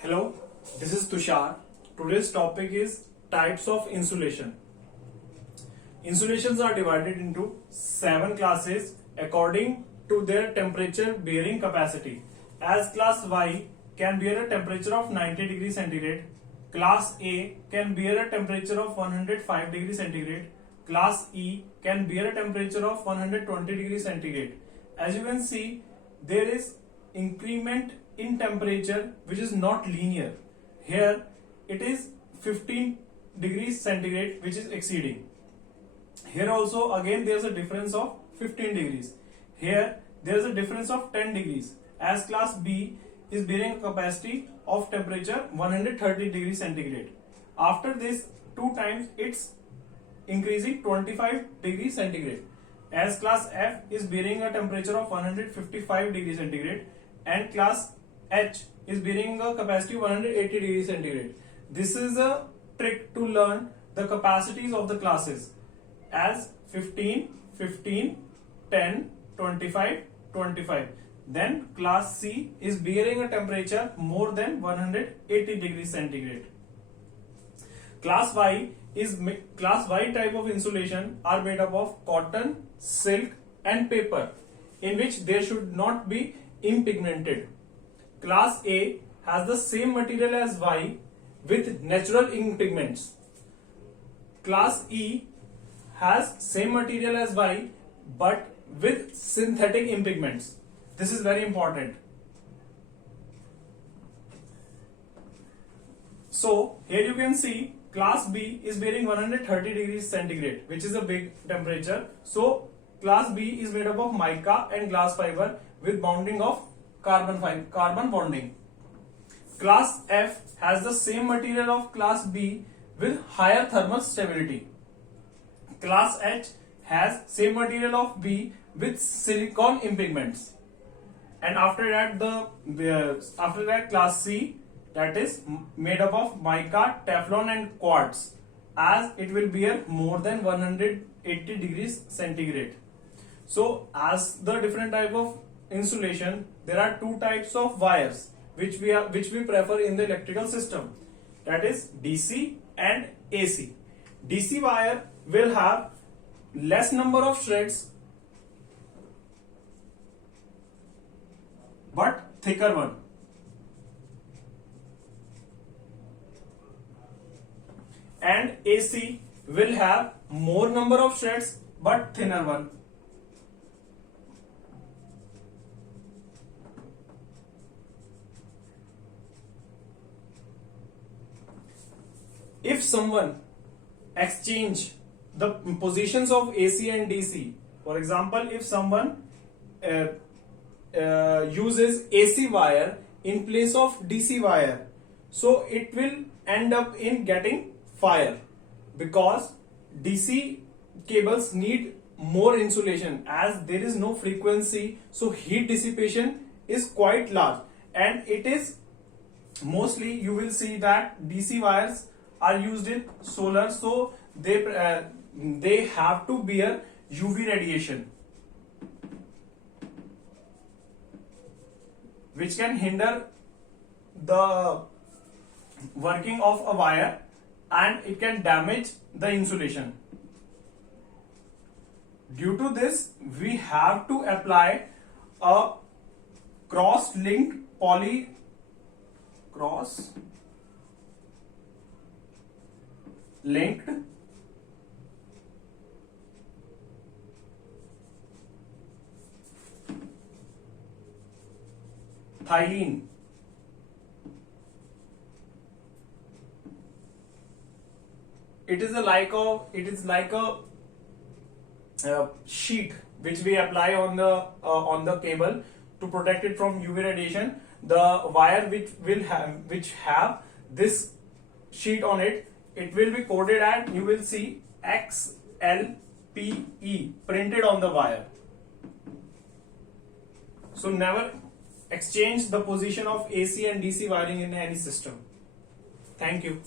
Hello, this is Tushar. Today's topic is types of insulation. Insulations are divided into 7 classes according to their temperature bearing capacity. As class Y can bear a temperature of 90 degrees centigrade, class A can bear a temperature of 105 degrees centigrade, class E can bear a temperature of 120 degrees centigrade. As you can see, there is increment in temperature which is not linear. Here it is 15 degrees centigrade which is exceeding. Here also again there is a difference of 15 degrees. Here there is a difference of 10 degrees. As class B is bearing a capacity of temperature 130 degrees centigrade. After this 2 times it's increasing 25 degrees centigrade. As class F is bearing a temperature of 155 degrees centigrade and class H is bearing a capacity of 180 degrees centigrade. This is a trick to learn the capacities of the classes as 15, 15, 10, 25, 25. Then class C is bearing a temperature more than 180 degrees centigrade. Class Y type of insulation are made up of cotton, silk and paper, in which they should not be impigmented. Class A has the same material as Y with natural ink pigments. Class E has same material as Y but with synthetic ink pigments. This is very important. So here you can see class B is bearing 130 degrees centigrade, which is a big temperature. So class B is made up of mica and glass fiber with bounding of carbon bonding. Class F has the same material of class B with higher thermal stability. Class H has same material of B with silicon impigments. And after that class C, that is made up of mica, teflon and quartz, as it will bear more than 180 degrees centigrade. So as the different type of insulation, there are 2 types of wires which we prefer in the electrical system, that is DC and AC. DC wire will have less number of shreds but thicker one. And AC will have more number of shreds but thinner one. If someone exchange the positions of AC and DC, for example, if someone uses AC wire in place of DC wire, so it will end up in getting fire, because DC cables need more insulation as there is no frequency, so heat dissipation is quite large, and it is mostly you will see that DC wires are used in solar, so they have to bear UV radiation, which can hinder the working of a wire and it can damage the insulation. Due to this, we have to apply a cross-linked Thylene. It is like a sheet which we apply on the cable to protect it from UV radiation. The wire which have this sheet on it, it will be coded and you will see XLPE printed on the wire. So never exchange the position of AC and DC wiring in any system. Thank you.